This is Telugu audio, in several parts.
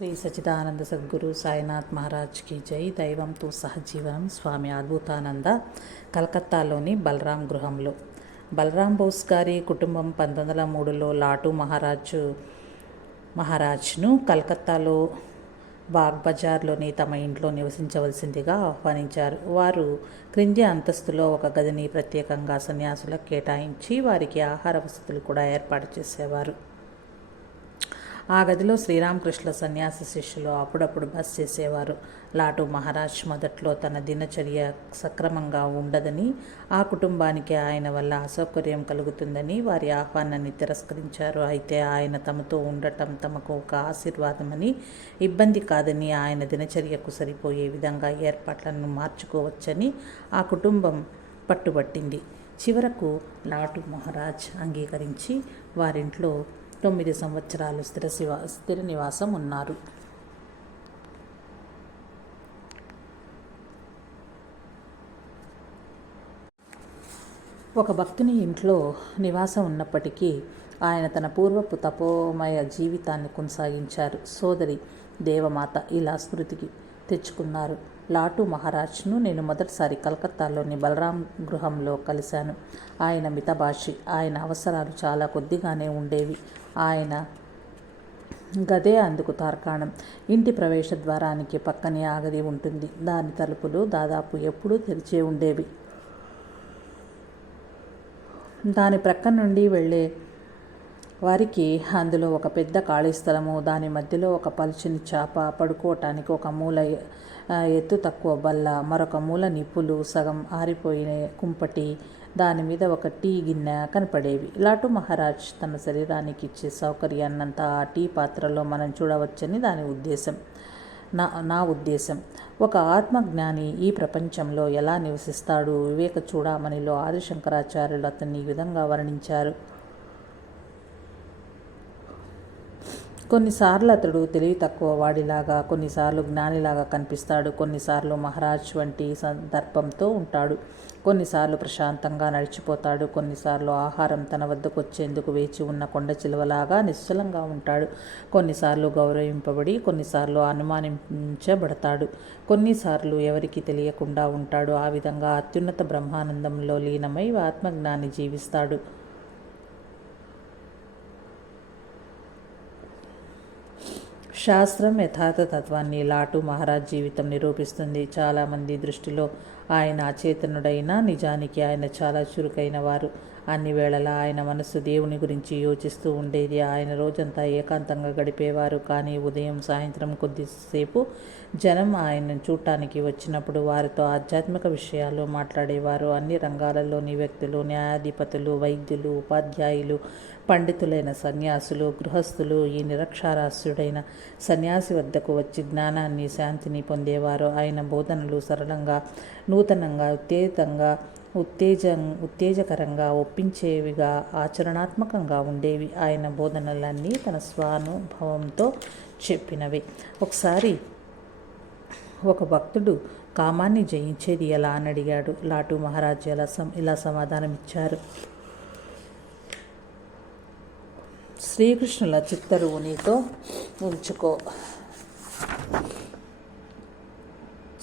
శ్రీ సచిదానంద సద్గురు సాయినాథ్ మహారాజ్కి జై. దైవంతో సహజీవనం స్వామి అద్భుతానంద కలకత్తాలోని బలరాం గృహంలో. బలరాం బోస్ గారి కుటుంబం పంతొమ్మిది వందల మూడులో లాటు మహారాజు మహారాజ్ను కలకత్తాలో బాగ్ బజార్లోని తమ ఇంట్లో నివసించవలసిందిగా ఆహ్వానించారు. వారు క్రింది అంతస్తులో ఒక గదిని ప్రత్యేకంగా సన్యాసులకు కేటాయించి వారికి ఆహార వసతులు కూడా ఏర్పాటు చేసేవారు. ఆ గదిలో శ్రీరామకృష్ణ సన్యాస శిష్యులు అప్పుడప్పుడు బస్ చేసేవారు. లాటు మహారాజ్ మొదట్లో తన దినచర్య సక్రమంగా ఉండదని ఆ కుటుంబానికి ఆయన వల్ల అసౌకర్యం కలుగుతుందని వారి ఆహ్వానాన్ని తిరస్కరించారు. అయితే ఆయన తమతో ఉండటం తమకు ఒక ఆశీర్వాదమని ఇబ్బంది కాదని ఆయన దినచర్యకు సరిపోయే విధంగా ఏర్పాట్లను మార్చుకోవచ్చని ఆ కుటుంబం పట్టుబట్టింది. చివరకు లాటు మహారాజ్ అంగీకరించి వారింట్లో తొమ్మిది సంవత్సరాలు స్థిర శివ స్థిర నివాసం ఉన్నారు. ఒక భక్తుని ఇంట్లో నివాసం ఉన్నప్పటికీ ఆయన తన పూర్వపు తపోమయ జీవితాన్ని కొనసాగించారు. సోదరి దేవమాత ఇలా స్మృతికి తెచ్చుకున్నారు. లాటు మహారాజ్ను నేను మొదటిసారి కలకత్తాలోని బలరాం గృహంలో కలిశాను. ఆయన మితభాషి. ఆయన అవసరాలు చాలా కొద్దిగానే ఉండేవి. ఆయన గదే అందుకు తార్కాణం. ఇంటి ప్రవేశ ద్వారానికి పక్కనే ఆగది ఉంటుంది. దాని తలుపులు దాదాపు ఎప్పుడూ తెరిచే ఉండేవి. దాని ప్రక్క నుండి వెళ్ళే వారికి అందులో ఒక పెద్ద ఖాళీ స్థలము దాని మధ్యలో ఒక పలుచని చాప పడుకోవటానికి ఒక మూల ఎత్తు తక్కువ బల్ల మరొక మూల నిప్పులు సగం ఆరిపోయిన కుంపటి దాని మీద ఒక టీ గిన్నె కనపడేవి. లాటు మహారాజ్ తన శరీరానికి ఇచ్చే సౌకర్యాన్నంతా ఆ టీ పాత్రలో మనం చూడవచ్చని దాని ఉద్దేశం. నా నా ఉద్దేశం. ఒక ఆత్మజ్ఞాని ఈ ప్రపంచంలో ఎలా నివసిస్తాడు? వివేక చూడామణిలో ఆదిశంకరాచార్యులు అతన్ని ఈ విధంగా వర్ణించారు. కొన్నిసార్లు అతడు తెలివి తక్కువ వాడిలాగా కొన్నిసార్లు జ్ఞానిలాగా కనిపిస్తాడు. కొన్నిసార్లు మహారాజ్ వంటి సందర్భంతో ఉంటాడు. కొన్నిసార్లు ప్రశాంతంగా నడిచిపోతాడు. కొన్నిసార్లు ఆహారం తన వద్దకు వచ్చేందుకు వేచి ఉన్న కొండ చిలువలాగా నిశ్చలంగా ఉంటాడు. కొన్నిసార్లు గౌరవింపబడి కొన్నిసార్లు అనుమానించబడతాడు. కొన్నిసార్లు ఎవరికి తెలియకుండా ఉంటాడు. ఆ విధంగా అత్యున్నత బ్రహ్మానందంలో లీనమై ఆత్మజ్ఞాని జీవిస్తాడు. శాస్త్రం యథార్థ తత్వాన్ని లాటు మహారాజ్ జీవితం నిరూపిస్తుంది. చాలామంది దృష్టిలో ఆయన అచేతనుడైనా నిజానికి ఆయన చాలా చురుకైన వారు. అన్ని వేళలా ఆయన మనస్సు దేవుని గురించి యోచిస్తూ ఉండేది. ఆయన రోజంతా ఏకాంతంగా గడిపేవారు. కానీ ఉదయం సాయంత్రం కొద్దిసేపు జనం ఆయనను చూడటానికి వచ్చినప్పుడు వారితో ఆధ్యాత్మిక విషయాలు మాట్లాడేవారు. అన్ని రంగాలలోని వ్యక్తులు న్యాయాధిపతులు వైద్యులు ఉపాధ్యాయులు పండితులైన సన్యాసులు గృహస్థులు ఈ నిరక్షరాస్యుడైన సన్యాసి వద్దకు వచ్చి జ్ఞానాన్ని శాంతిని పొందేవారు. ఆయన బోధనలు సరళంగా నూతనంగా ఉత్తేజితంగా ఉత్తేజ ఉత్తేజకరంగా ఒప్పించేవిగా ఆచరణాత్మకంగా ఉండేవి. ఆయన బోధనలన్నీ తన స్వానుభవంతో చెప్పినవి. ఒకసారి ఒక భక్తుడు కామాన్ని జయించేది ఎలా అని అడిగాడు. లాటు మహారాజు ఎలా సమ ఇలా సమాధానమిచ్చారు? శ్రీకృష్ణుల చిత్తరువు నీతో ఉంచుకో.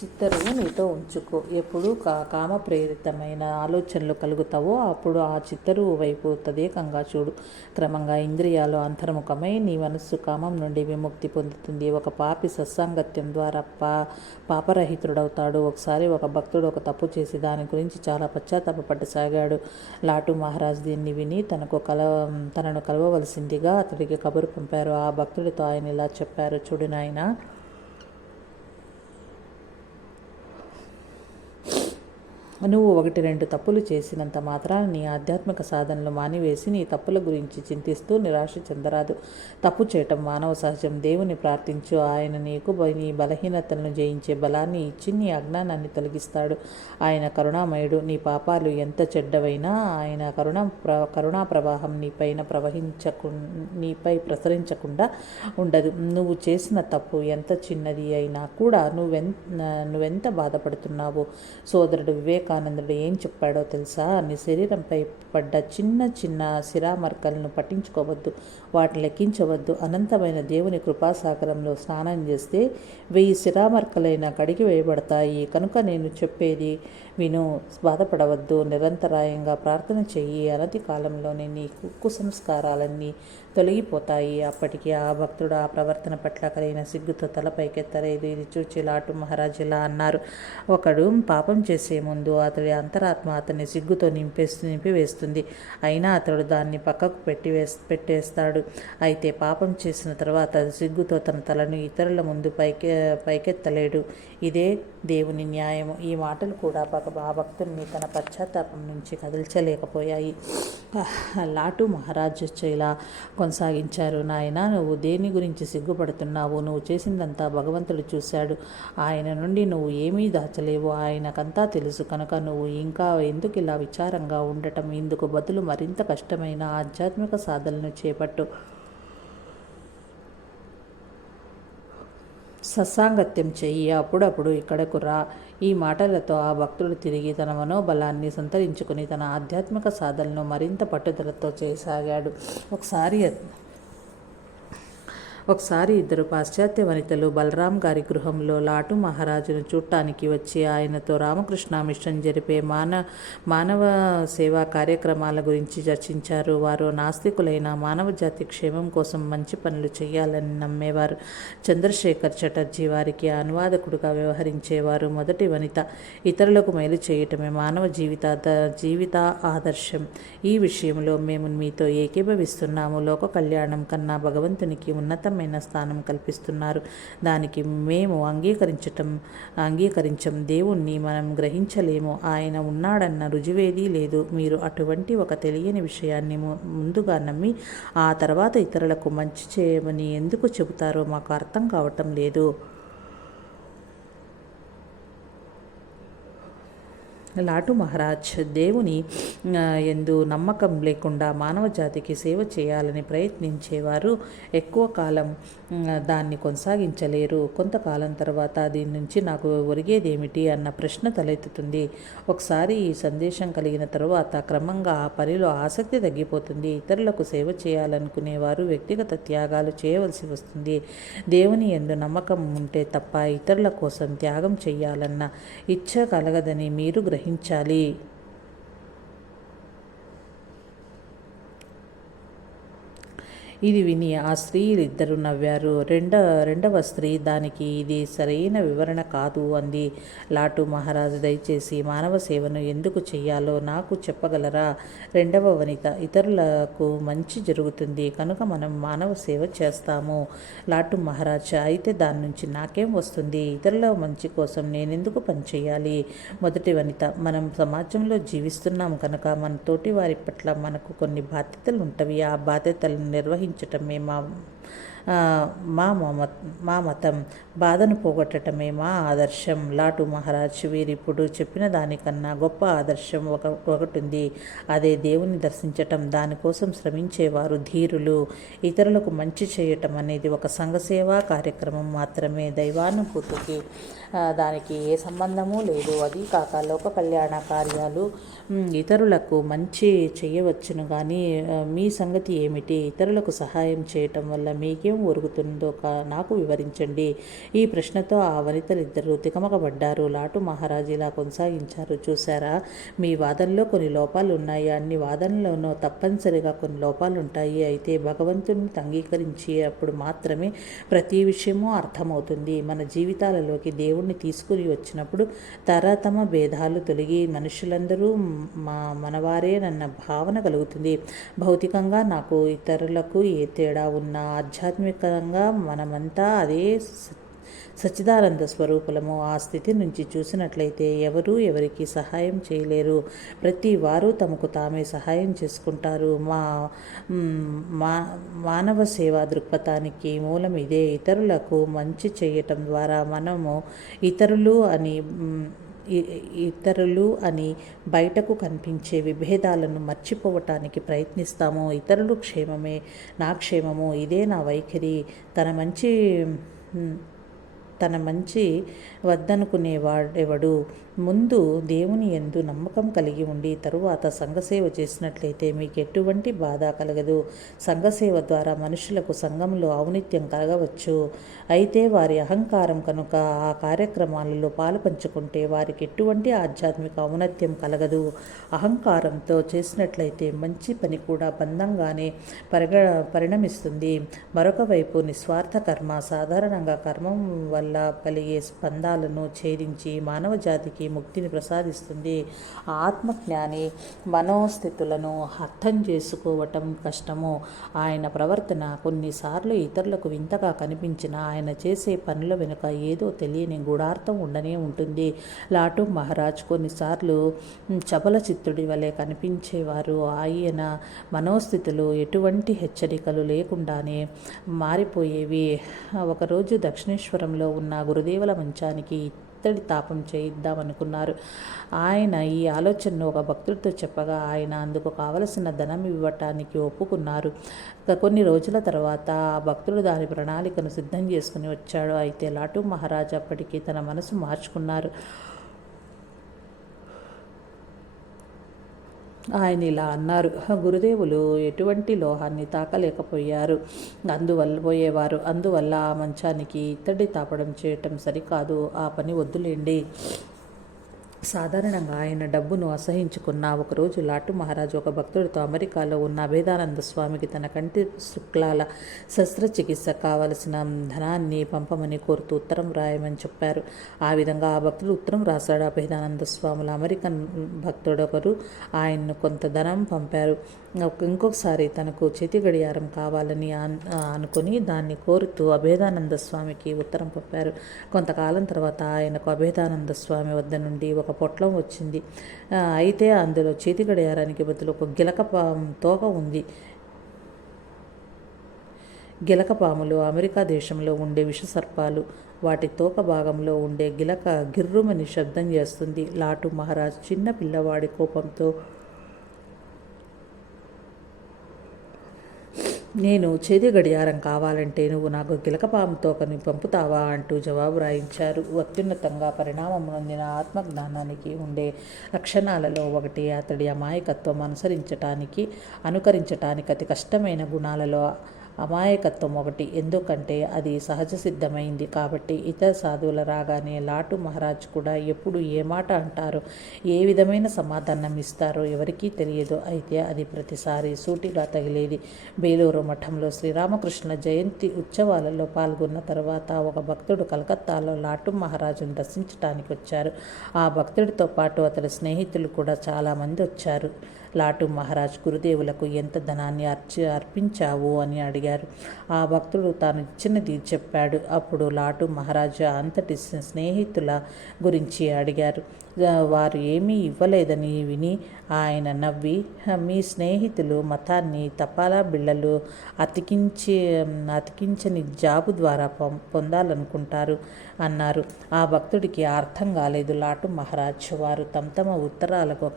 చిత్తరువు నీతో ఉంచుకో. ఎప్పుడు కా కామ ప్రేరితమైన ఆలోచనలు కలుగుతావో అప్పుడు ఆ చిత్తరువు వైపు తదేకంగా చూడు. క్రమంగా ఇంద్రియాలు అంతర్ముఖమై నీ మనస్సు కామం నుండి విముక్తి పొందుతుంది. ఒక పాపి సత్సాంగత్యం ద్వారా పా పాపరహితుడవుతాడు. ఒకసారి ఒక భక్తుడు ఒక తప్పు చేసి దాని గురించి చాలా పశ్చాత్తాపపట్టసాగాడు లాటు మహారాజ్ దీన్ని విని తనకు కల తనను కలవవలసిందిగా అతడికి కబురు పంపారు. ఆ భక్తుడితో ఆయన ఇలా చెప్పారు. చూడు నాయన నువ్వు ఒకటి రెండు తప్పులు చేసినంత మాత్రాన నీ ఆధ్యాత్మిక సాధనలు మానివేసి నీ తప్పుల గురించి చింతిస్తూ నిరాశ చెందరాదు. తప్పు చేయటం మానవ సహజం. దేవుని ప్రార్థించు. ఆయన నీకు నీ బలహీనతలను జయించే బలాన్ని ఇచ్చి నీ అజ్ఞానాన్ని తొలగిస్తాడు. ఆయన కరుణామయుడు. నీ పాపాలు ఎంత చెడ్డవైనా ఆయన కరుణ ప్ర కరుణా ప్రవాహం నీపైన ప్రవహించకు నీపై ప్రసరించకుండా ఉండదు. నువ్వు చేసిన తప్పు ఎంత చిన్నది అయినా కూడా నువ్వెంత నువ్వెంత బాధపడుతున్నావో? సోదరుడు వివేక వివేకానందుడు ఏం చెప్పాడో తెలుసా? నీ శరీరంపై పడ్డ చిన్న చిన్న శిరామర్కలను పట్టించుకోవద్దు వాటిని లెక్కించవద్దు. అనంతమైన దేవుని కృపాసాగరంలో స్నానం చేస్తే వెయ్యి శిరామర్కలైన కడిగి వేయబడతాయి కనుక నేను చెప్పేది విను బాధపడవద్దు నిరంతరాయంగా ప్రార్థన చెయ్యి. అనతి కాలంలోనే నీ కుక్కు సంస్కారాలన్నీ తొలగిపోతాయి. అప్పటికి ఆ భక్తుడు ఆ ప్రవర్తన పట్ల కలిగిన సిగ్గుతో తలపైకెత్తలేదు ఇది చూచి లాటు ఇలా అన్నారు. ఒకడు పాపం చేసే ముందు అతడి అంతరాత్మ అతన్ని సిగ్గుతో నింపేస్తు నింపివేస్తుంది. అయినా అతడు దాన్ని పక్కకు పెట్టి వేస్ పెట్టేస్తాడు. అయితే పాపం చేసిన తర్వాత సిగ్గుతో తన తలను ఇతరుల ముందు పైకె పైకెత్తలేడు. ఇదే దేవుని న్యాయము. ఈ మాటలు కూడా ఆ భక్తుల్ని తన పశ్చాత్తాపం నుంచి కదిల్చలేకపోయాయి. లాటు మహారాజు ఇలా కొనసాగించారు. నాయన నువ్వు దేని గురించి సిగ్గుపడుతున్నావు? నువ్వు చేసిందంతా భగవంతుడు చూశాడు. ఆయన నుండి నువ్వు ఏమీ దాచలేవు. ఆయనకంతా తెలుసు. కనుక నువ్వు ఇంకా ఎందుకు ఇలా విచారంగా ఉండటం? ఇందుకు బదులు మరింత కష్టమైన ఆధ్యాత్మిక సాధనను చేపట్టు. సత్సాంగత్యం చెయ్యి అప్పుడప్పుడు ఇక్కడకు రా. ఈ మాటలతో ఆ భక్తుడు తిరిగి తన మనోబలాన్ని సంతరించుకుని తన ఆధ్యాత్మిక సాధనను మరింత పట్టుదలతో చేయసాగాడు. ఒకసారి ఒకసారి ఇద్దరు పాశ్చాత్య వనితలు బలరాం గారి గృహంలో లాటు మహారాజును చూడటానికి వచ్చి ఆయనతో రామకృష్ణ మిషన్ జరిపే మాన మానవ సేవా కార్యక్రమాల గురించి చర్చించారు. వారు నాస్తికులైన మానవ జాతి క్షేమం కోసం మంచి పనులు చేయాలని నమ్మేవారు. చంద్రశేఖర్ చటర్జీ వారికి అనువాదకుడుగా వ్యవహరించేవారు. మొదటి వనిత ఇతరులకు మేలు చేయటమే మానవ జీవిత జీవిత ఆదర్శం. ఈ విషయంలో మేము మీతో ఏకీభవిస్తున్నాము. లోక కళ్యాణం కన్నా భగవంతునికి ఉన్నతం ఉన్నతమైన స్థానం కల్పిస్తున్నారు. దానికి మేము అంగీకరించటం అంగీకరించం. దేవుణ్ణి మనం గ్రహించలేము. ఆయన ఉన్నాడన్న రుజువేది లేదు. మీరు అటువంటి ఒక తెలియని విషయాన్ని ముందుగా నమ్మి ఆ తర్వాత ఇతరులకు మంచి చేయమని ఎందుకు చెబుతారో మాకు అర్థం కావటం లేదు. లాటు మహారాజ్ దేవుని ఎందు నమ్మకం లేకుండా మానవ జాతికి సేవ చేయాలని ప్రయత్నించేవారు ఎక్కువ కాలం దాన్ని కొనసాగించలేరు. కొంతకాలం తర్వాత దీని నుంచి నాకు ఒరిగేదేమిటి అన్న ప్రశ్న తలెత్తుతుంది. ఒకసారి ఈ సందేశం కలిగిన తరువాత క్రమంగా ఆ పనిలో ఆసక్తి తగ్గిపోతుంది. ఇతరులకు సేవ చేయాలనుకునేవారు వ్యక్తిగత త్యాగాలు చేయవలసి వస్తుంది. దేవుని ఎందు నమ్మకం ఉంటే తప్ప ఇతరుల కోసం త్యాగం చేయాలన్న ఇచ్చ కలగదని మీరు గ్రహించాలి. ఇది విని ఆ స్త్రీలిద్దరూ నవ్వారు. రెండ రెండవ స్త్రీ దానికి ఇది సరైన వివరణ కాదు అంది. లాటు మహారాజు దయచేసి మానవ సేవను ఎందుకు చేయాలో నాకు చెప్పగలరా? రెండవ వనిత ఇతరులకు మంచి జరుగుతుంది కనుక మనం మానవ సేవ చేస్తాము. లాటు మహారాజా అయితే దాని నుంచి నాకేం వస్తుంది? ఇతరుల మంచి కోసం నేనెందుకు పనిచేయాలి మొదటి వనిత మనం సమాజంలో జీవిస్తున్నాం కనుక మన తోటి వారి పట్ల మనకు కొన్ని బాధ్యతలు ఉంటవి. ఆ బాధ్యతలను నిర్వహించ నిర్వహించటమే మా మా మా మతం బాధను పోగొట్టడమే మా ఆదర్శం. లాటు మహారాజ్ వీరిప్పుడు చెప్పిన దానికన్నా గొప్ప ఆదర్శం ఒక ఒకటి ఉంది అదే దేవుని దర్శించటం దానికోసం శ్రమించేవారు ధీరులు. ఇతరులకు మంచి చేయటం అనేది ఒక సంఘసేవా కార్యక్రమం మాత్రమే. దైవానుభూతికి దానికి ఏ సంబంధము లేదు. అది కాక లోక కళ్యాణ కార్యాలు ఇతరులకు మంచి చేయవచ్చును కానీ మీ సంగతి ఏమిటి? ఇతరులకు సహాయం చేయటం వల్ల మీకేం ఒరుగుతుందో కా నాకు వివరించండి. ఈ ప్రశ్నతో ఆ వనితలిద్దరూ తికమకబడ్డారు. లాటు మహారాజు ఇలా కొనసాగించారు. చూశారా? మీ వాదనలో కొన్ని లోపాలు ఉన్నాయి. అన్ని వాదనలోనూ తప్పనిసరిగా కొన్ని లోపాలు ఉంటాయి అయితే భగవంతుని అంగీకరించి అప్పుడు మాత్రమే ప్రతి విషయమూ అర్థమవుతుంది. మన జీవితాలలోకి దేవుణ్ణి తీసుకుని వచ్చినప్పుడు తరతమ భేదాలు తొలగి మనుషులందరూ మా మనవారేనన్న భావన కలుగుతుంది. భౌతికంగా నాకు ఇతరులకు ఏ తేడా ఉన్నా ఆధ్యాత్మికంగా మనమంతా అదే సచ్చిదానంద స్వరూపులము ఆ స్థితి నుంచి చూసినట్లయితే ఎవరూ ఎవరికి సహాయం చేయలేరు. ప్రతి వారు తమకు తామే సహాయం చేసుకుంటారు. మా మా మానవ సేవా దృక్పథానికి మూలం ఇదే ఇతరులకు మంచి చేయటం ద్వారా మనము ఇతరులు అని ఇతరులు అని బయటకు కనిపించే విభేదాలను మర్చిపోవటానికి ప్రయత్నిస్తాము ఇతరులు క్షేమమే నా క్షేమము ఇదే నా వైఖరి తన మంచి తన మంచి వద్దనుకునేవాడెవడు? ముందు దేవుని ఎందు నమ్మకం కలిగి ఉండి తరువాత సంఘసేవ చేసినట్లయితే మీకు ఎటువంటి బాధ కలగదు. సంఘసేవ ద్వారా మనుషులకు సంఘంలో ఔనిత్యం కలగవచ్చు. అయితే వారి అహంకారం కనుక ఆ కార్యక్రమాలలో పాల్పంచుకుంటే వారికి ఎటువంటి ఆధ్యాత్మిక ఔన్నత్యం కలగదు. అహంకారంతో చేసినట్లయితే మంచి పని కూడా బంధంగానే పరిగ పరిణమిస్తుంది. మరొక వైపు నిస్వార్థ కర్మ సాధారణంగా కర్మం వల్ల కలిగే స్పందాలను ఛేదించి మానవ జాతికి ముక్తిని ప్రసాదిస్తుంది. ఆత్మజ్ఞాని మనోస్థితులను అర్థం చేసుకోవటం కష్టము. ఆయన ప్రవర్తన కొన్నిసార్లు ఇతరులకు వింతగా కనిపించిన ఆయన చేసే పనుల వెనుక ఏదో తెలియని గూఢార్థం ఉండనే ఉంటుంది. లాటు మహారాజ్ కొన్నిసార్లు చపల చిత్తుడి వలె కనిపించేవారు. ఆయన మనోస్థితులు ఎటువంటి హెచ్చరికలు లేకుండానే మారిపోయేవి. ఒకరోజు దక్షిణేశ్వరంలో ఉన్న గురుదేవుల మంచానికి ఇత్తడి తాపం చేయిద్దామనుకున్నారు. ఆయన ఈ ఆలోచనను ఒక భక్తుడితో చెప్పగా ఆయన అందుకు కావలసిన ధనం ఇవ్వటానికి ఒప్పుకున్నారు. కొన్ని రోజుల తర్వాత ఆ భక్తుడు దాని ప్రణాళికను సిద్ధం చేసుకుని వచ్చాడు. అయితే లాటు మహారాజ్ అప్పటికి తన మనసు మార్చుకున్నారు. ఆయన ఇలా అన్నారు. గురుదేవులు ఎటువంటి లోహాన్ని తాకలేకపోయారు? అందువల్ల పోయేవారు. అందువల్ల ఆ మంచానికి ఇత్తడి తాపడం చేయటం సరికాదు. ఆ పని వద్దులేండి. సాధారణంగా ఆయన డబ్బును అసహించుకున్న ఒకరోజు లాటు మహారాజు ఒక భక్తుడితో అమెరికాలో ఉన్న అభేదానంద స్వామికి తన కంటి శుక్లాల శస్త్రచికిత్స కావలసిన ధనాన్ని పంపమని కోరుతూ ఉత్తరం రాయమని చెప్పారు. ఆ విధంగా ఆ భక్తుడు ఉత్తరం రాశాడు. అభేదానంద స్వాముల అమెరికన్ భక్తుడొకరు ఆయన్ను కొంత ధనం పంపారు. ఇంకొకసారి తనకు చేతి గడియారం కావాలని అనుకుని దాన్ని కోరుతూ అభేదానంద స్వామికి ఉత్తరం పంపారు. కొంతకాలం తర్వాత ఆయనకు అభేదానంద స్వామి వద్ద నుండి ఒక పొట్లం వచ్చింది. అయితే అందులో చేతి గడియారానికి బదులు ఒక గిలక తోక ఉంది. గిలక పాములు అమెరికా దేశంలో ఉండే విషసర్పాలు వాటి తోక భాగంలో ఉండే గిలక గిర్రుమని శబ్దం చేస్తుంది. లాటు మహారాజ్ చిన్న పిల్లవాడి కోపంతో నేను చేతి గడియారం కావాలంటే నువ్వు నాకు గిలకపాముతో ఒకరిని పంపుతావా అంటూ జవాబు రాయించారు. అత్యున్నతంగా పరిణామం నొందిన ఆత్మజ్ఞానానికి ఉండే లక్షణాలలో ఒకటి అతడి అమాయకత్వం అనుసరించటానికి అనుకరించటానికి అతి కష్టమైన గుణాలలో అమాయకత్వం ఒకటి. ఎందుకంటే అది సహజ సిద్ధమైంది కాబట్టి ఇతర సాధువుల రాగానే లాటు మహారాజ్ కూడా ఎప్పుడు ఏ మాట అంటారో ఏ విధమైన సమాధానం ఇస్తారో ఎవరికీ తెలియదు. అయితే అది ప్రతిసారి సూటిగా తగిలేది. బేలూరు మఠంలో శ్రీరామకృష్ణ జయంతి ఉత్సవాలలో పాల్గొన్న తర్వాత ఒక భక్తుడు కలకత్తాలో లాటు మహారాజును దర్శించడానికి వచ్చారు. ఆ భక్తుడితో పాటు అతడి స్నేహితులు కూడా చాలామంది వచ్చారు. లాటు మహారాజ్ గురుదేవులకు ఎంత ధనాన్ని అర్చి అర్పించావు అని అడిగారు. ఆ భక్తుడు తాను ఇచ్చినది చెప్పాడు. అప్పుడు లాటు మహారాజా అంతటి స్నేహితుల గురించి అడిగారు. వారు ఏమీ ఇవ్వలేదని విని ఆయన నవ్వి మీ స్నేహితులు మతాన్ని తపాలా బిళ్ళలు అతికించి అతికించని జాబు ద్వారా పొందాలనుకుంటారు. అన్నారు. ఆ భక్తుడికి అర్థం కాలేదు. లాటు మహారాజ్ వారు తమ తమ ఉత్తరాలకు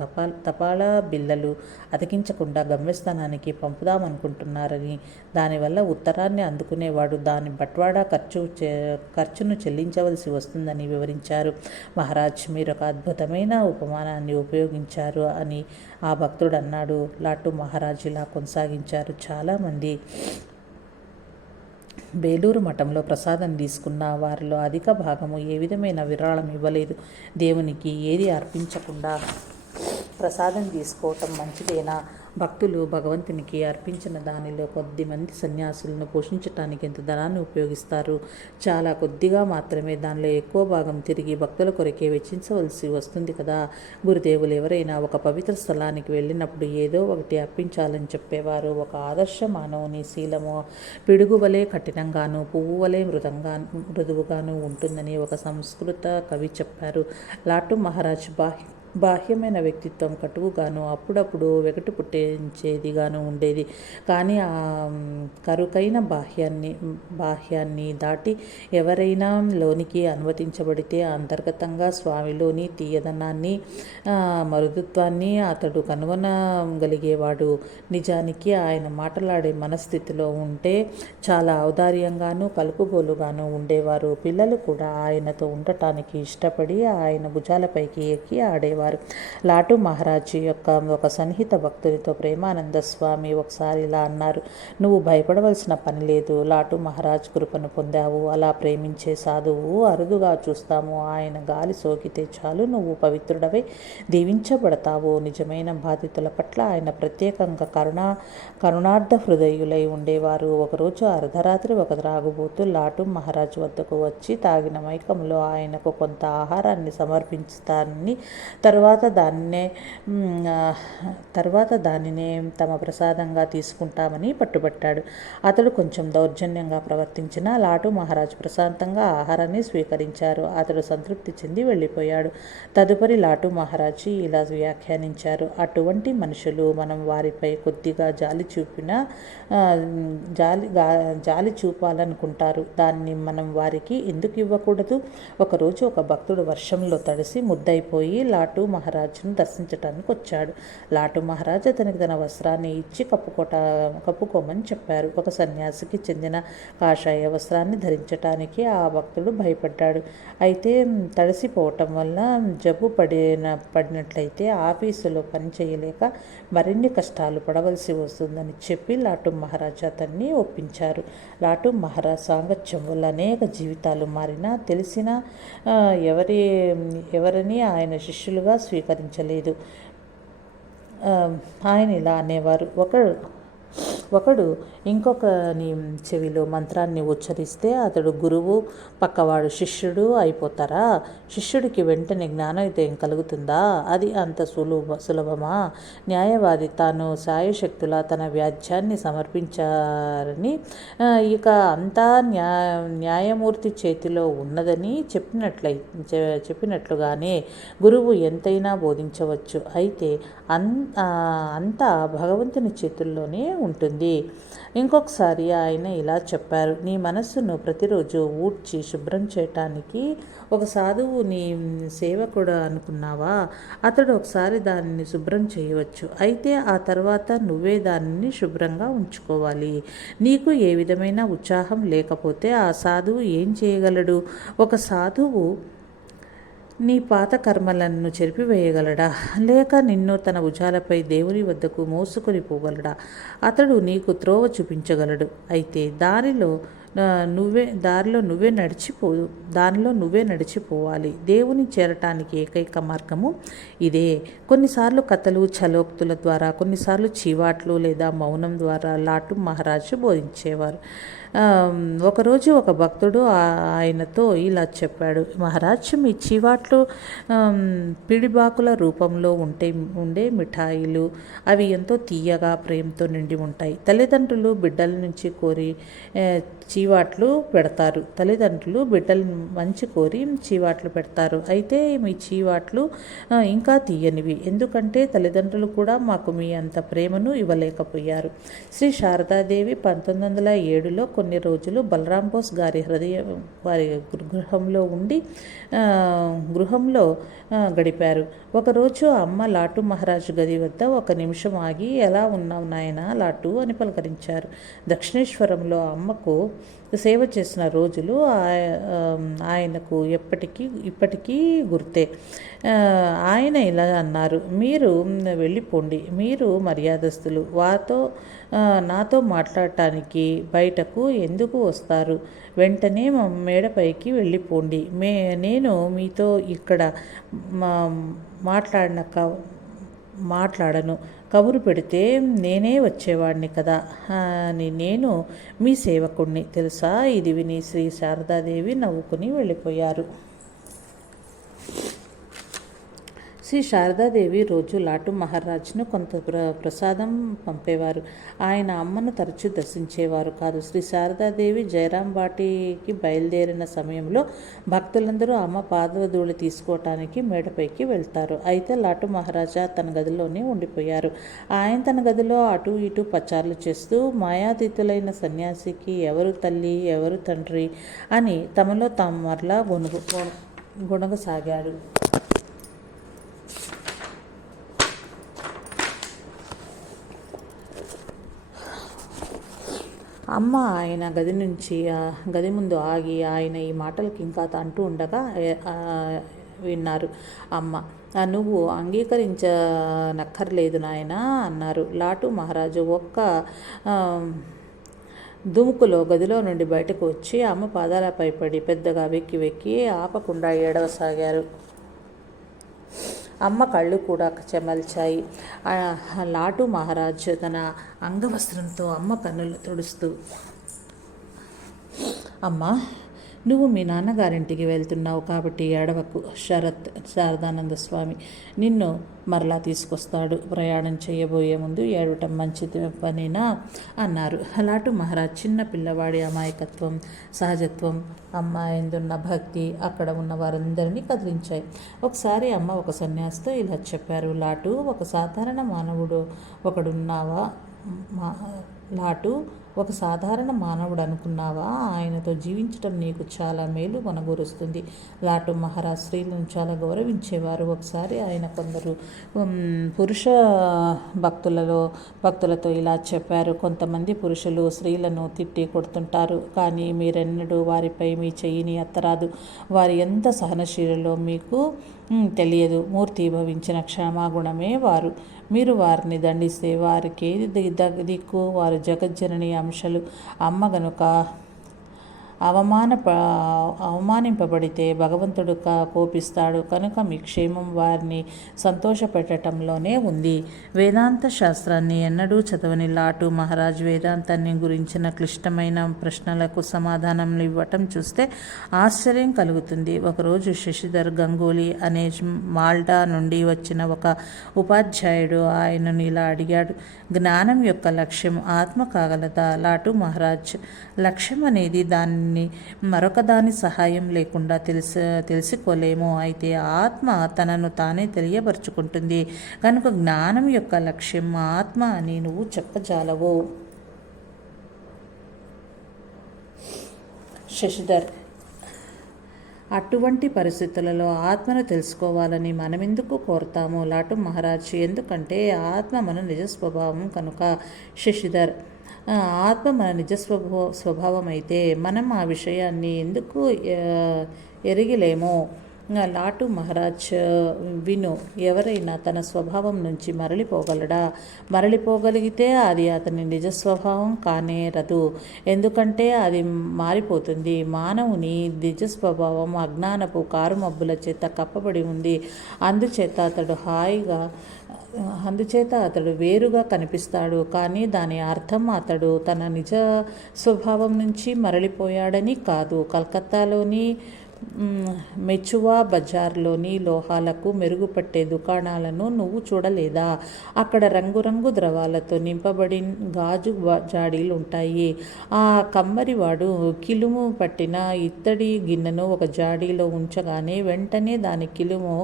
తపాలా బిల్లలు అతికించకుండా గమ్యస్థానానికి పంపుదామనుకుంటున్నారని దానివల్ల ఉత్తరాన్ని అందుకునేవాడు దాని బట్వాడా ఖర్చు ఖర్చును చెల్లించవలసి వస్తుందని వివరించారు. మహారాజ్ మీరు ఒక అద్భుతమైన ఉపమానాన్ని ఉపయోగించారు అని ఆ భక్తుడు అన్నాడు. లాటు మహారాజ్ ఇలా కొనసాగించారు. చాలామంది బేలూరు మఠంలో ప్రసాదం తీసుకున్న వారిలో అధిక భాగము ఏ విధమైన విరాళం ఇవ్వలేదు. దేవునికి ఏది అర్పించకుండా ప్రసాదం తీసుకోవటం మంచిదేనా? భక్తులు భగవంతునికి అర్పించిన దానిలో కొద్ది మంది సన్యాసులను పోషించటానికి ఎంత ధనాన్ని ఉపయోగిస్తారు? చాలా కొద్దిగా మాత్రమే దానిలో ఎక్కువ భాగం తిరిగి భక్తుల కొరకే వెచ్చించవలసి వస్తుంది కదా? గురుదేవులు ఎవరైనా ఒక పవిత్ర స్థలానికి వెళ్ళినప్పుడు ఏదో ఒకటి అర్పించాలని చెప్పేవారు. ఒక ఆదర్శ మానవుని శీలము పిడుగువలే కఠినంగాను పువ్వు వలె మృదంగా మృదువుగాను ఉంటుందని ఒక సంస్కృత కవి చెప్పారు. లాటు మహారాజ్ బాహ్య బాహ్యమైన వ్యక్తిత్వం కటువుగాను అప్పుడప్పుడు వెగటు పుట్టించేదిగాను ఉండేది. కానీ ఆ కరుకైన బాహ్యాన్ని బాహ్యాన్ని దాటి ఎవరైనా లోనికి అనుమతించబడితే అంతర్గతంగా స్వామిలోని తీయదనాన్ని మరుదుత్వాన్ని అతడు కనుగొనగలిగేవాడు. నిజానికి ఆయన మాట్లాడే మనస్థితిలో ఉంటే చాలా ఔదార్యంగాను కలుపుగోలుగాను ఉండేవారు. పిల్లలు కూడా ఆయనతో ఉండటానికి ఇష్టపడి ఆయన భుజాలపైకి ఎక్కి ఆడేవారు. ఉండేవారు లాటు మహారాజు యొక్క ఒక సన్నిహిత భక్తుడితో ప్రేమానంద స్వామి ఒకసారి ఇలా అన్నారు నువ్వు భయపడవలసిన పని లేదు. లాటు మహారాజ్ కృపను పొందావు. అలా ప్రేమించే సాధువు అరుదుగా చూస్తాము. ఆయన గాలి సోకితే చాలు. నువ్వు పవిత్రుడవై దీవించబడతావు. నిజమైన బాధితుల పట్ల ఆయన ప్రత్యేకంగా కరుణా కరుణార్థ హృదయులై ఉండేవారు. ఒకరోజు అర్ధరాత్రి ఒక త్రాగుబోతు లాటు మహారాజు వద్దకు వచ్చి తాగిన మైకంలో ఆయనకు కొంత ఆహారాన్ని సమర్పిస్తానని తర్వాత దాన్నే తర్వాత దానినే తమ ప్రసాదంగా తీసుకుంటామని పట్టుబట్టాడు. అతడు కొంచెం దౌర్జన్యంగా ప్రవర్తించిన లాటు మహారాజు ప్రశాంతంగా ఆహారాన్ని స్వీకరించారు. అతడు సంతృప్తి చెంది వెళ్ళిపోయాడు. తదుపరి లాటు మహారాజు ఇలా వ్యాఖ్యానించారు. అటువంటి మనుషులు మనం వారిపై కొద్దిగా జాలి చూపిన జాలి జాలి చూపాలనుకుంటారు. దాన్ని మనం వారికి ఎందుకు ఇవ్వకూడదు? ఒకరోజు ఒక భక్తుడు వర్షంలో తడిసి ముద్దయిపోయి లాటు లాటు మహారాజును దర్శించటానికి వచ్చాడు. లాటు మహారాజు అతనికి తన వస్త్రాన్ని ఇచ్చి కప్పుకోట కప్పుకోమని చెప్పారు. ఒక సన్యాసికి చెందిన కాషాయ వస్త్రాన్ని ధరించటానికి ఆ భక్తుడు భయపడ్డాడు. అయితే తడిసిపోవటం వల్ల జబ్బు పడిన పడినట్లయితే ఆఫీసులో పని చేయలేక మరిన్ని కష్టాలు పడవలసి వస్తుందని చెప్పి లాటు మహారాజు అతన్ని ఒప్పించారు. లాటు మహారాజ్ సాంగత్యం వల్ల అనేక జీవితాలు మారినా తెలిసిన ఎవరి ఎవరిని ఆయన శిష్యులుగా స్వీకరించలేదు. ఆయన ఇలా అనేవారు. ఒక ఒకడు ఇంకొకని చెవిలో మంత్రాన్ని ఉచ్చరిస్తే అతడు గురువు పక్కవాడు శిష్యుడు అయిపోతారా? శిష్యుడికి వెంటనే జ్ఞానోదయం కలుగుతుందా? అది అంత సులభ సులభమా? న్యాయవాది తాను సాయశక్తుల తన వ్యాజ్యాన్ని సమర్పించారని ఇక అంతా న్యా న్యాయమూర్తి చేతిలో ఉన్నదని చెప్పినట్లయి చెప్పినట్లుగానే గురువు ఎంతైనా బోధించవచ్చు. అయితే అన్ అంతా భగవంతుని చేతుల్లోనే ఉంటుంది. ఇంకొకసారి ఆయన ఇలా చెప్పారు నీ మనస్సును ప్రతిరోజు ఊడ్చి శుభ్రం చేయటానికి ఒక సాధువు నీ సేవకుడు అనుకున్నావా? అతడు ఒకసారి దానిని శుభ్రం చేయవచ్చు. అయితే ఆ తర్వాత నువ్వే దానిని శుభ్రంగా ఉంచుకోవాలి. నీకు ఏ విధమైన ఉత్సాహం లేకపోతే ఆ సాధువు ఏం చేయగలడు? ఒక సాధువు నీ పాత కర్మలను చెరిపివేయగలడా? లేక నిన్ను తన భుజాలపై దేవుని వద్దకు మోసుకొని పోగలడా? అతడు నీకు త్రోవ చూపించగలడు. అయితే దారిలో నువ్వే దారిలో నువ్వే నడిచిపో దానిలో నువ్వే నడిచిపోవాలి. దేవుని చేరటానికి ఏకైక మార్గము ఇదే. కొన్నిసార్లు కథలు చలోక్తుల ద్వారా కొన్నిసార్లు చీవాట్లు లేదా మౌనం ద్వారా లాటు మహారాజు బోధించేవారు. ఒకరోజు ఒక భక్తుడు ఆయనతో ఇలా చెప్పాడు మహారాజ్ మీ చీవాట్లు పిడిబాకుల రూపంలో ఉంటే ఉండే మిఠాయిలు అవి ఎంతో తీయగా ప్రేమతో నిండి ఉంటాయి. తల్లిదండ్రులు బిడ్డల నుంచి కోరి చీవాట్లు పెడతారు. తల్లిదండ్రులు బిడ్డలు మంచి కోరి చీవాట్లు పెడతారు. అయితే మీ చీవాట్లు ఇంకా తీయనివి. ఎందుకంటే తల్లిదండ్రులు కూడా మాకు మీ అంత ప్రేమను ఇవ్వలేకపోయారు. శ్రీ శారదాదేవి పంతొమ్మిది వందల ఏడులో కొన్ని రోజులు బలరాం బోస్ గారి హృదయం వారి గృహంలో ఉండి గృహంలో గడిపారు. ఒకరోజు అమ్మ లాటు మహారాజు గది వద్ద ఒక నిమిషం ఆగి ఎలా ఉన్నావు నాయన? లాటు అని పలకరించారు. దక్షిణేశ్వరంలో అమ్మకు సేవ చేసిన రోజులు ఆయనకు ఎప్పటికీ ఇప్పటికీ గుర్తే. ఆయన ఇలా అన్నారు మీరు వెళ్ళిపోండి మీరు మర్యాదస్తులు. వాతో నాతో మాట్లాడటానికి బయటకు ఎందుకు వస్తారు? వెంటనే మా మేడపైకి వెళ్ళిపోండి. మే నేను మీతో ఇక్కడ మాట్లాడిన మాట్లాడను. కబురు పెడితే నేనే వచ్చేవాడిని కదా అని నేను మీ సేవకుణ్ణి. తెలుసా? ఇది విని శ్రీ శారదాదేవి నవ్వుకుని వెళ్ళిపోయారు. శ్రీ శారదాదేవి రోజు లాటు మహారాజ్ను కొంత ప్ర ప్రసాదం పంపేవారు. ఆయన అమ్మను తరచూ దర్శించేవారు కాదు. శ్రీ శారదాదేవి జయరాం బాటికి బయలుదేరిన సమయంలో భక్తులందరూ అమ్మ పాదవధూళి తీసుకోవటానికి మేడపైకి వెళ్తారు. అయితే లాటు మహారాజా తన గదిలోనే ఉండిపోయారు. ఆయన తన గదిలో అటు ఇటు పచార్లు చేస్తూ మాయాతీతులైన సన్యాసికి ఎవరు తల్లి ఎవరు తండ్రి అని తమలో తాము మరలా గొనుగు గొనగసాగాడు అమ్మ ఆయన గది నుంచి గది ముందు ఆగి ఆయన ఈ మాటలకి ఇంకా అంటూ ఉండగా విన్నారు. అమ్మ "ఆ, నువ్వు అంగీకరించనక్కర్లేదు నాయన అన్నారు. లాటు మహారాజు ఒక్క దుముకులో గదిలో నుండి బయటకు వచ్చి అమ్మ పాదాలపై పడి పెద్దగా వెక్కి వెక్కి ఆపకుండా ఏడవసాగారు. అమ్మ కళ్ళు కూడా చెమల్చాయి. లాటు మహారాజ్ తన అంగవస్త్రంతో అమ్మ కన్నులు తుడుస్తూ అమ్మ నువ్వు మీ నాన్నగారింటికి వెళ్తున్నావు కాబట్టి ఏడవకు శరత్ శారదానంద స్వామి నిన్ను మరలా తీసుకొస్తాడు. ప్రయాణం చేయబోయే ముందు ఏడవటం మంచిది పనేనా? అన్నారు. అలాటు మహారాజ్ చిన్న పిల్లవాడి అమాయకత్వం సహజత్వం అమ్మ ఎందున్న భక్తి అక్కడ ఉన్న వారందరినీ కదిలించాయి. ఒకసారి అమ్మ ఒక సన్యాసితో ఇలా చెప్పారు. లాటు ఒక సాధారణ మానవుడు ఒకడున్నావా? మా లాటు ఒక సాధారణ మానవుడు అనుకున్నావా? ఆయనతో జీవించటం నీకు చాలా మేలు మనగూరుస్తుంది లాటు మహారాజ్ స్త్రీలను చాలా గౌరవించేవారు. ఒకసారి ఆయన కొందరు పురుష భక్తులలో భక్తులతో ఇలా చెప్పారు. కొంతమంది పురుషులు స్త్రీలను తిట్టి కొడుతుంటారు. కానీ మీరెన్నడూ వారిపై మీ చెయ్యిని ఎత్తరాదు. వారి ఎంత సహనశీలలో మీకు తెలియదు. మూర్తి భవించిన క్షమాగుణమే వారు. మీరు వారిని దండిస్తే వారికి ద- దిక్కు వారు జగజ్జనని అంశలు. అమ్మ గనుక అవమాన అవమానింపబడితే భగవంతుడు కోపిస్తాడు. కనుక మీ క్షేమం వారిని సంతోషపెట్టడంలోనే ఉంది. వేదాంత శాస్త్రాన్ని ఎన్నడూ చదవని లాటు మహారాజ్ వేదాంతాన్ని గురించిన క్లిష్టమైన ప్రశ్నలకు సమాధానం ఇవ్వటం చూస్తే ఆశ్చర్యం కలుగుతుంది. ఒకరోజు శశిధర్ గంగూలీ అనే మాల్టా నుండి వచ్చిన ఒక ఉపాధ్యాయుడు ఆయనను ఇలా అడిగాడు జ్ఞానం యొక్క లక్ష్యం ఆత్మ కాగలదా లాటు మహారాజ్ లక్ష్యం అనేది దాన్ని మరొక దాని సహాయం లేకుండా తెలిసి తెలుసుకోలేము. అయితే ఆత్మ తనను తానే తెలియపరుచుకుంటుంది. కనుక జ్ఞానం యొక్క లక్ష్యం ఆత్మ అని నువ్వు చెప్పజాలవు. శశిధర్ అటువంటి పరిస్థితులలో ఆత్మను తెలుసుకోవాలని మనమెందుకు కోరుతాము? లాటు మహారాజ్ ఎందుకంటే ఆత్మ మన నిజ స్వభావం కనుక. శశిధర్ ఆత్మ మన నిజ స్వభావ స్వభావం అయితే మనం ఆ విషయాన్ని ఎందుకు ఎరిగిలేమో. లాటు మహారాజ్ విను ఎవరైనా తన స్వభావం నుంచి మరలిపోగలడా? మరలిపోగలిగితే అది అతని నిజ స్వభావం కానేరదు ఎందుకంటే అది మారిపోతుంది. మానవుని నిజ స్వభావం అజ్ఞానపు కారుమబ్బుల చేత కప్పబడి ఉంది. అందుచేత అతడు హాయిగా అందుచేత అతడు వేరుగా కనిపిస్తాడు కానీ దాని అర్థం అతడు తన నిజ స్వభావం నుంచి మరలిపోయాడని కాదు. కలకత్తాలోని మెచువా బజార్లోని లోహాలకు మెరుగుపట్టే దుకాణాలను నువ్వు చూడలేదా? అక్కడ రంగురంగు ద్రవాలతో నింపబడి గాజు జాడీలు ఉంటాయి ఆ కమ్మరివాడు కిలుము పట్టిన ఇత్తడి గిన్నెను ఒక జాడీలో ఉంచగానే వెంటనే దాని కిలుము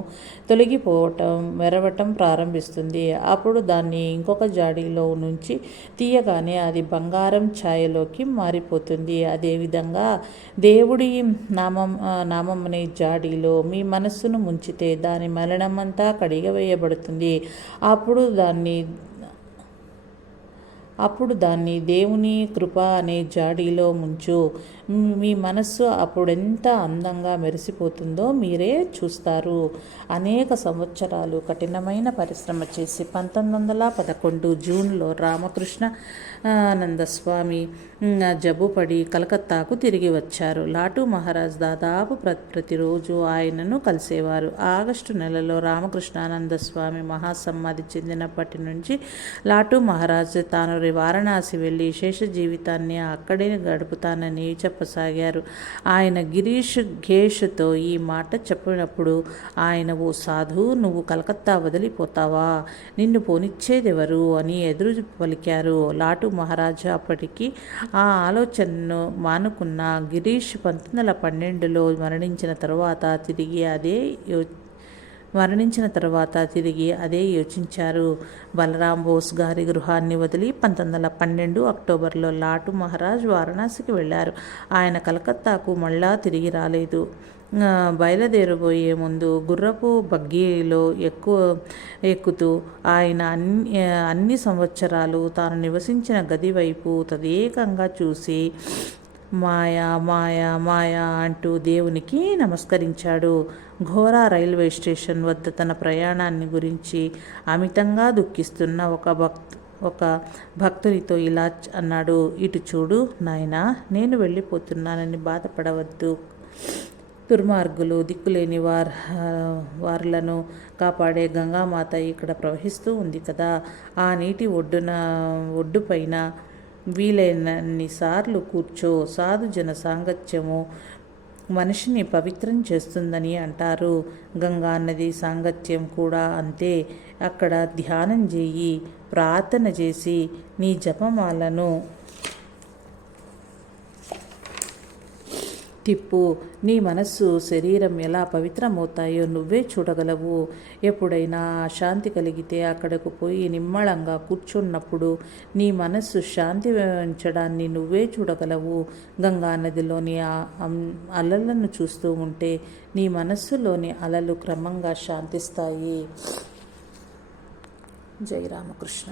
తొలగిపోవటం మెరవటం ప్రారంభిస్తుంది. అప్పుడు దాన్ని ఇంకొక జాడీలో నుంచి తీయగానే అది బంగారం ఛాయలోకి మారిపోతుంది. అదేవిధంగా దేవుడి నామం నామముని జాడీలో మీ మనస్సును ముంచితే దాని మరణమంతా కడిగవేయబడుతుంది. అప్పుడు దాన్ని అప్పుడు దాన్ని దేవుని కృప అనే జాడీలో ముంచు. మీ మనస్సు అప్పుడెంత అందంగా మెరిసిపోతుందో మీరే చూస్తారు. అనేక సంవత్సరాలు కఠినమైన పరిశ్రమ చేసి పంతొమ్మిది వందల పదకొండు జూన్లో రామకృష్ణ ఆనంద స్వామి జబ్బుపడి కలకత్తాకు తిరిగి వచ్చారు. లాటు మహారాజ్ దాదాపు ప్ర ప్రతిరోజు ఆయనను కలిసేవారు. ఆగస్టు నెలలో రామకృష్ణానంద స్వామి మహాసమాధి చెందినప్పటి నుంచి లాటు మహారాజ్ తాను వారి వారణాసి వెళ్ళి శేష జీవితాన్ని అక్కడే గడుపుతానని చెప్పసాగారు. ఆయన గిరీష్ ఘేష్తో ఈ మాట చెప్పినప్పుడు ఆయన ఓ సాధు నువ్వు కలకత్తా వదిలిపోతావా? నిన్ను పోనిచ్చేదెవరు? అని ఎదురు పలికారు. లాటు మహారాజా అప్పటికి ఆ ఆలోచనను మానుకున్న గిరీష్ పంతొమ్మిది వందల పన్నెండులో మరణించిన తరువాత తిరిగి అదే యో మరణించిన తర్వాత తిరిగి అదే యోచించారు. బలరాం బోస్ గారి గృహాన్ని వదిలి పంతొమ్మిది వందల పన్నెండు అక్టోబర్లో లాటు మహారాజ్ వారణాసికి వెళ్ళారు. ఆయన కలకత్తాకు మళ్ళా తిరిగి రాలేదు. బయలుదేరబోయే ముందు గుర్రపు బగ్గీలో ఎక్కువ ఎక్కుతూ ఆయన అన్ని అన్ని సంవత్సరాలు తాను నివసించిన గది వైపు తదేకంగా చూసి మాయా మాయా మాయా అంటూ దేవునికి నమస్కరించాడు. ఘోరా రైల్వే స్టేషన్ వద్ద తన ప్రయాణాన్ని గురించి అమితంగా దుఃఖిస్తున్న ఒక భక్తు ఒక భక్తునితో ఇలా అన్నాడు. ఇటు చూడు నాయనా నేను వెళ్ళిపోతున్నానని బాధపడవద్దు. దుర్మార్గులు దిక్కులేని వార్ వారులను కాపాడే గంగామాత ఇక్కడ ప్రవహిస్తూ ఉంది కదా. ఆ నీటి ఒడ్డున ఒడ్డుపైన వీలైనన్ని సార్లు కూర్చో సాధుజన సాంగత్యము మనిషిని పవిత్రం చేస్తుందని అంటారు. గంగా నది సాంగత్యం కూడా అంతే. అక్కడ ధ్యానం చేయి ప్రార్థన చేసి నీ జపమాలను తిప్పు. నీ మనస్సు శరీరం ఎలా పవిత్రమవుతాయో నువ్వే చూడగలవు. ఎప్పుడైనా శాంతి కలిగితే అక్కడకు పోయి నిమ్మళంగా కూర్చున్నప్పుడు నీ మనస్సు శాంతి ఉంచడాన్ని నువ్వే చూడగలవు. గంగా నదిలోని అలలను చూస్తూ ఉంటే నీ మనస్సులోని అలలు క్రమంగా శాంతిస్తాయి. జై రామకృష్ణ.